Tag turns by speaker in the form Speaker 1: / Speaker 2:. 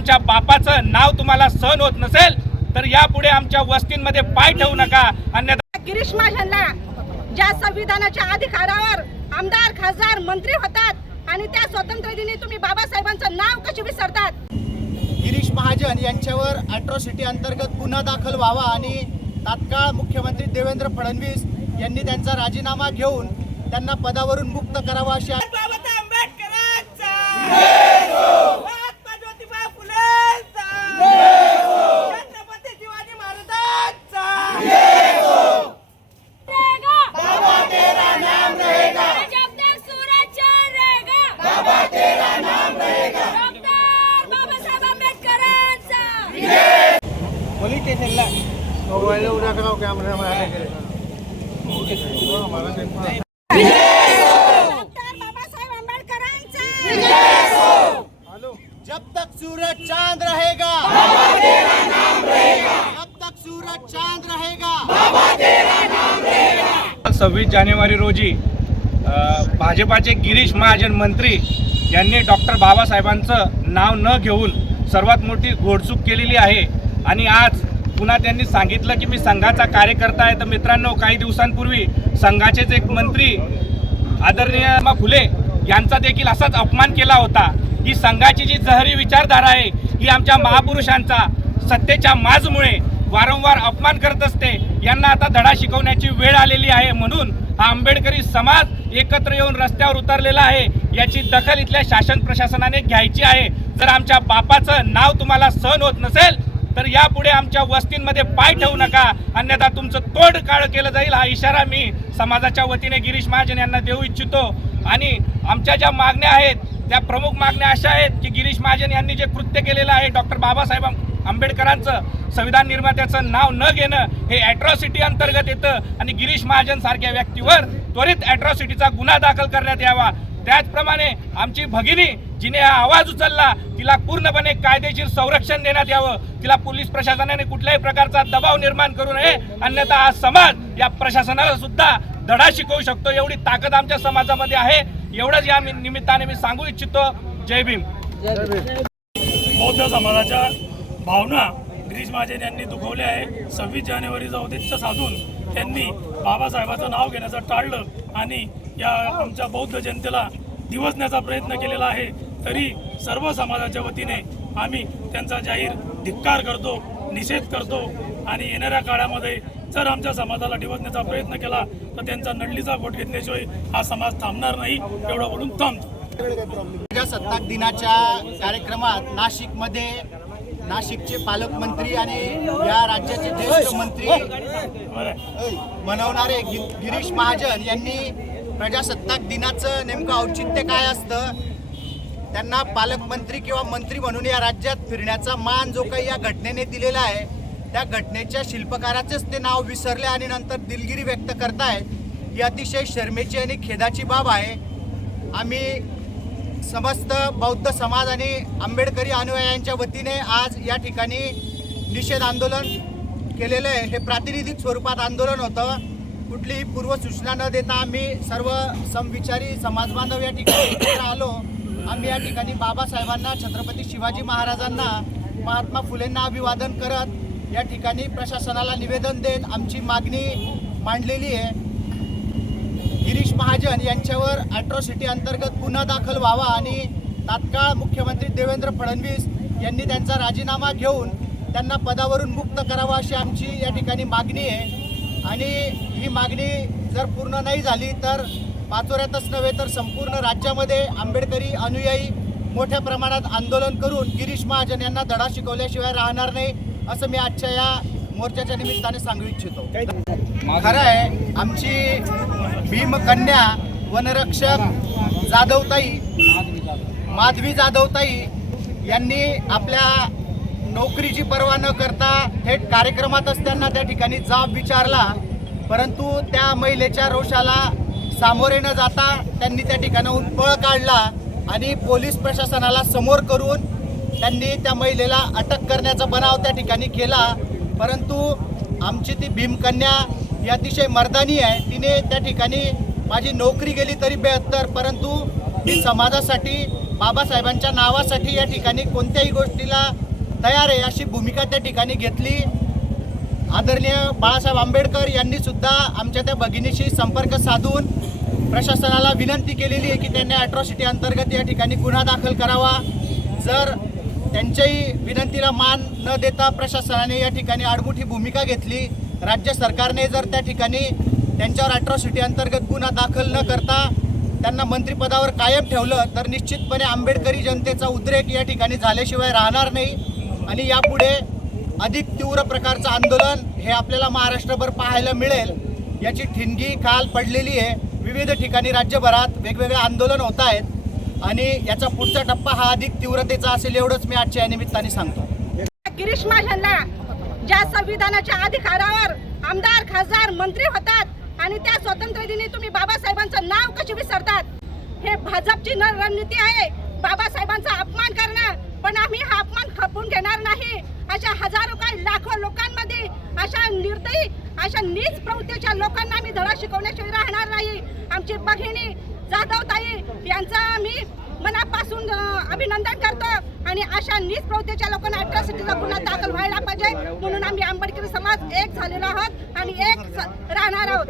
Speaker 1: आमच्या बापाचं नाव तुम्हाला सहन होत नसेल तर यापुढे आमच्या वस्तींमध्ये पाय ठेवू नका. अन्यथा
Speaker 2: गिरीश महाजनला ज्या संविधानाच्या अधिकारावर आमदार खासदार मंत्री होतात आणि त्या स्वतंत्र दिनी तुम्ही बाबासाहेबांचं नाव कशी विसरतात?
Speaker 3: गिरीश महाजन यांच्यावर अॅट्रॉसिटी अंतर्गत गुन्हा दाखल व्हावा आणि तात्काळ मुख्यमंत्री देवेंद्र फडणवीस यांनी त्यांचा राजीनामा घेऊन त्यांना पदावरून मुक्त करावा अशी
Speaker 4: बाबा तेरा नाम रहेगा जब तक सूरज चांद रहेगा बाबा तेरा नाम रहेगा डॉक्टर बाबासाहेब आंबेडकरांचा
Speaker 2: डॉक्टर बाबासाहेब आंबेडकरांचा.
Speaker 3: जब तक सूरज चांद रहेगा जब तक सूरज चांद रहेगा.
Speaker 1: सव्वीस जानेवारी रोजी भाजपाचे गिरीश महाजन मंत्री यांनी डॉक्टर बाबासाहेबांचं नाव न घेऊन सर्वात मोठी घोडचूक केलेली आहे. आणि आज पुन्हा त्यांनी सांगितलं की मी संघाचा कार्यकर्ता आहे. तर मित्रांनो काही दिवसांपूर्वी संघाचेच एक मंत्री आदरणीय फुले यांचा देखील असाच अपमान केला होता. ही संघाची जी जहरी विचारधारा आहे ही आमच्या महापुरुषांचा सत्तेच्या माजमुळे वारंवार अपमान करत असते. यांना आता धडा शिकवण्याची वेळ आलेली आहे म्हणून हा आंबेडकरी समाज एकत्र येऊन रस्त्यावर उतरलेला आहे. याची दखल इथल्या शासन प्रशासनाने घ्यायची आहे. जर आमच्या बापाचं नाव तुम्हाला सहन होत नसेल तर यापुढे आमच्या वस्तींमध्ये पाय ठेवू नका. अन्यथा तुमचं तोड काळ केलं जाईल. हा इशारा मी समाजाच्या वतीने गिरीश महाजन यांना देऊ इच्छितो. आणि आमच्या ज्या मागण्या आहेत त्या प्रमुख मागण्या अशा आहेत की गिरीश महाजन यांनी जे कृत्य केलेलं आहे डॉक्टर बाबासाहेब आंबेडकरांचं संविधान निर्मात्याचं नाव न घेणं हे ॲट्रॉसिटी अंतर्गत येतं. आणि गिरीश महाजन सारख्या व्यक्तीवर त्वरित ॲट्रॉसिटीचा गुन्हा दाखल करण्यात यावा. त्याचप्रमाणे आमची भगिनी जिने हा आवाज उचलला तिला पूर्णपणे कायदेशीर संरक्षण देण्यात यावं. तिला पोलीस प्रशासनाने कुठल्याही प्रकारचा दबाव निर्माण करू नये. अन्यथा हा समाज या प्रशासनाला सुद्धा धडा शिकवू शकतो. एवढी ताकद आमच्या समाजामध्ये आहे. एवढंच या मी- निमित्ताने मी सांगू इच्छितो. जय भीम.
Speaker 5: बौद्ध समाजाच्या भावना गिरीश महाजन यांनी दुखवल्या आहे. सव्वीस जानेवारीचा उद्देश साधून त्यांनी बाबासाहेबाचं नाव घेण्याचं टाळलं आणि या आमच्या बौद्ध जनतेला दिवसण्याचा प्रयत्न केलेला आहे तरी सर्व समाजाच्या वतीने आम्ही त्यांचा जाहीर धिक्कार करतो निषेध करतो आणि येणाऱ्या काळामध्ये जर आमच्या समाजाला डिवचण्याचा प्रयत्न केला तर त्यांचा नडलीचा घोट घेतल्याशिवाय हा समाज थांबणार नाही एवढं बोलून थांबतो
Speaker 3: प्रजासत्ताक दिनाच्या कार्यक्रमात नाशिकमध्ये नाशिकचे पालकमंत्री आणि या राज्याचे ज्येष्ठ मंत्री. मनवणारे गिरीश महाजन यांनी प्रजासत्ताक दिनाचं नेमकं औचित्य काय असतं? त्यांना पालकमंत्री किंवा मंत्री म्हणून या राज्यात फिरण्याचा मान जो काही या घटनेने दिलेला आहे त्या घटनेच्या शिल्पकाराचेच ते नाव विसरले आणि नंतर दिलगिरी व्यक्त करतायत ही अतिशय शर्मेची आणि खेदाची बाब आहे. आम्ही समस्त बौद्ध समाज आणि आंबेडकरी अनुयायांच्या वतीने आज या ठिकाणी निषेध आंदोलन केलेलं आहे. हे प्रातिनिधिक स्वरूपात आंदोलन होतं. कुठलीही पूर्वसूचना न देता आम्ही सर्व समविचारी समाजबांधव या ठिकाणी एकत्र आलो. आम्ही या ठिकाणी बाबासाहेबांना छत्रपती शिवाजी महाराजांना महात्मा फुलेंना अभिवादन करत या ठिकाणी प्रशासनाला निवेदन देत आमची मागणी मांडलेली आहे. गिरीश महाजन यांच्यावर अॅट्रॉसिटी अंतर्गत गुन्हा दाखल व्हावा आणि तात्काळ मुख्यमंत्री देवेंद्र फडणवीस यांनी त्यांचा राजीनामा घेऊन त्यांना पदावरून मुक्त करावा अशी आमची या ठिकाणी मागणी आहे. आणि ही मागणी जर पूर्ण नाही झाली तर पाचोऱ्यातच नव्हे तर संपूर्ण राज्यामध्ये आंबेडकरी अनुयायी मोठ्या प्रमाणात आंदोलन करून गिरीश महाजन यांना धडा शिकवल्याशिवाय राहणार नाही असं मी आजच्या या मोर्चाच्या निमित्ताने सांगू इच्छितो. खरं आहे आमची भीमकन्या वनरक्षक जाधवताई माधवी जाधवताई यांनी आपल्या नोकरीची पर्वा न करता थेट कार्यक्रमातच त्यांना त्या ठिकाणी जाब विचारला. परंतु त्या महिलेच्या रोषाला सामोरे न जाता त्यांनी त्या ठिकाणाहून पळ काढला आणि पोलीस प्रशासनाला समोर करून त्यांनी त्या महिलेला अटक करण्याचा बनाव त्या ठिकाणी केला. परंतु आमची ती भीमकन्या ही अतिशय मर्दानी आहे. तिने त्या ठिकाणी माझी नोकरी गेली तरी बेहत्तर परंतु मी समाजासाठी बाबासाहेबांच्या नावासाठी या ठिकाणी कोणत्याही गोष्टीला तयार आहे अशी भूमिका त्या ठिकाणी घेतली. आदरणीय बाळासाहेब आंबेडकर यांनी सुद्धा आमच्या त्या भगिनीशी संपर्क साधून प्रशासनाला विनंती केलेली आहे की त्यांनी अट्रॉसिटी अंतर्गत या ठिकाणी गुन्हा दाखल करावा. जर त्यांच्याही विनंतीला मान न देता प्रशासनाने या ठिकाणी आडमुठी भूमिका घेतली राज्य सरकारने जर त्या ठिकाणी त्यांच्यावर अट्रॉसिटी अंतर्गत गुन्हा दाखल न करता त्यांना मंत्रिपदावर कायम ठेवलं तर निश्चितपणे आंबेडकरी जनतेचा उद्रेक या ठिकाणी झाल्याशिवाय राहणार नाही. आणि यापुढे अधिक तीव्र प्रकारचं आंदोलन हे आपल्याला महाराष्ट्रभर पाहायला मिळेल. याची ठिणगी काल पडलेली आहे. विविध ठिकाणी राज्यभरात वेगवेगळे आंदोलन होत आहेत. आणि याचा पुढचा टप्पा हा अधिक तीव्रतेचा असेल एवढंच मी आजच्या या निमित्ताने सांगतो.
Speaker 2: गिरीश महाजनला ज्या संविधानाच्या अधिकारावर आमदार खासदार मंत्री होतात आणि त्या स्वतंत्र दिनी तुम्ही बाबासाहेबांचं नाव कशी विसरतात हे भाजपची रणनीती आहे. बाबासाहेबांचा अपमान करणं पण आम्ही खपून घेणार नाही. अशा हजारो काय लाखो लोकांमध्ये अशा निर्दयी अशा नीच प्रवृत्तीच्या लोकांना आम्ही धडा शिकवण्याशिवाय राहणार नाही. आमची बहिणी जाधव ताई यांचा आम्ही मनापासून अभिनंदन करतो. आणि अशा नीच प्रवृत्तीच्या लोकांना अट्रॉसिटीचा गुन्हा दाखल व्हायला पाहिजे. म्हणून आम्ही आंबेडकरी समाज एक झालेलो आहोत आणि एक राहणार आहोत.